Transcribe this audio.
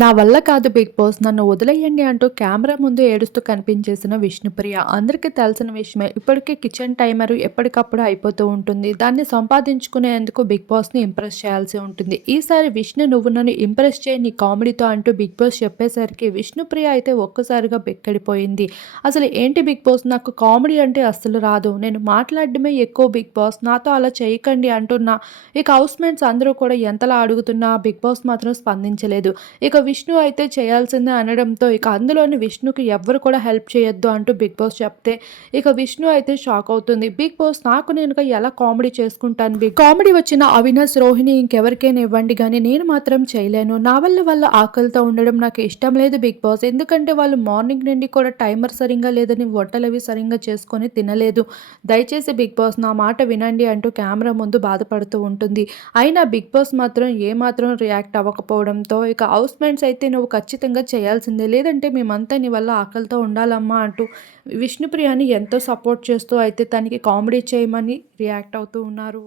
నా వల్ల కాదు బిగ్ బాస్ నన్ను వదిలేయండి అంటూ కెమెరా ముందు ఏడుస్తూ కనిపించేసిన విష్ణుప్రియ. అందరికీ తెలిసిన విషయమే ఇప్పటికే కిచెన్ టైమర్ ఎప్పటికప్పుడు అయిపోతూ ఉంటుంది. దాన్ని సంపాదించుకునేందుకు బిగ్ బాస్ని ఇంప్రెస్ చేయాల్సి ఉంటుంది. ఈసారి విష్ణు నువ్వు నన్ను ఇంప్రెస్ చేయి నీ కామెడీతో అంటూ బిగ్ బాస్ చెప్పేసరికి విష్ణుప్రియ అయితే ఒక్కసారిగా బెక్కడిపోయింది. అసలు ఏంటి బిగ్ బాస్? నాకు కామెడీ అంటే అస్సలు రాదు. నేను మాట్లాడడమే ఎక్కువ బిగ్ బాస్. నాతో అలా చేయకండి అంటున్నా. ఇక హౌస్ మేట్స్ అందరూ కూడా ఎంతలా అడుగుతున్నా బిగ్ బాస్ మాత్రం స్పందించలేదు. ఇక విష్ణు అయితే చేయాల్సిందే అనడంతో ఇక అందులోని విష్ణుకి ఎవ్వరు కూడా హెల్ప్ చేయొద్దు అంటూ బిగ్ బాస్ చెప్తే ఇక విష్ణు అయితే షాక్ అవుతుంది. బిగ్ బాస్ నాకు నేను ఎలా కామెడీ చేసుకుంటాను బిగ్? కామెడీ వచ్చిన అవినాష్ రోహిణి ఇంకెవరికైనా ఇవ్వండి కానీ నేను మాత్రం చేయలేను. నా వల్ల వాళ్ళ ఆకలితో ఉండడం నాకు ఇష్టం లేదు బిగ్ బాస్. ఎందుకంటే వాళ్ళు మార్నింగ్ నుండి కూడా టైమర్ సరిగ్గా లేదని వంటలు అవి సరిగ్గా చేసుకొని తినలేదు. దయచేసి బిగ్ బాస్ నా మాట వినండి అంటూ కెమెరా ముందు బాధపడుతూ ఉంటుంది. అయినా బిగ్ బాస్ మాత్రం ఏమాత్రం రియాక్ట్ అవ్వకపోవడంతో ఇక హౌస్ మేట్స్ అయితే నువ్వు ఖచ్చితంగా చేయాల్సిందే. లేదంటే మేమంతా నీ వల్ల ఆకలితో ఉండాలమ్మా అంటూ విష్ణుప్రియని ఎంతో సపోర్ట్ చేస్తూ అయితే తనకి కామెడీ చేయమని రియాక్ట్ అవుతూ ఉన్నారు.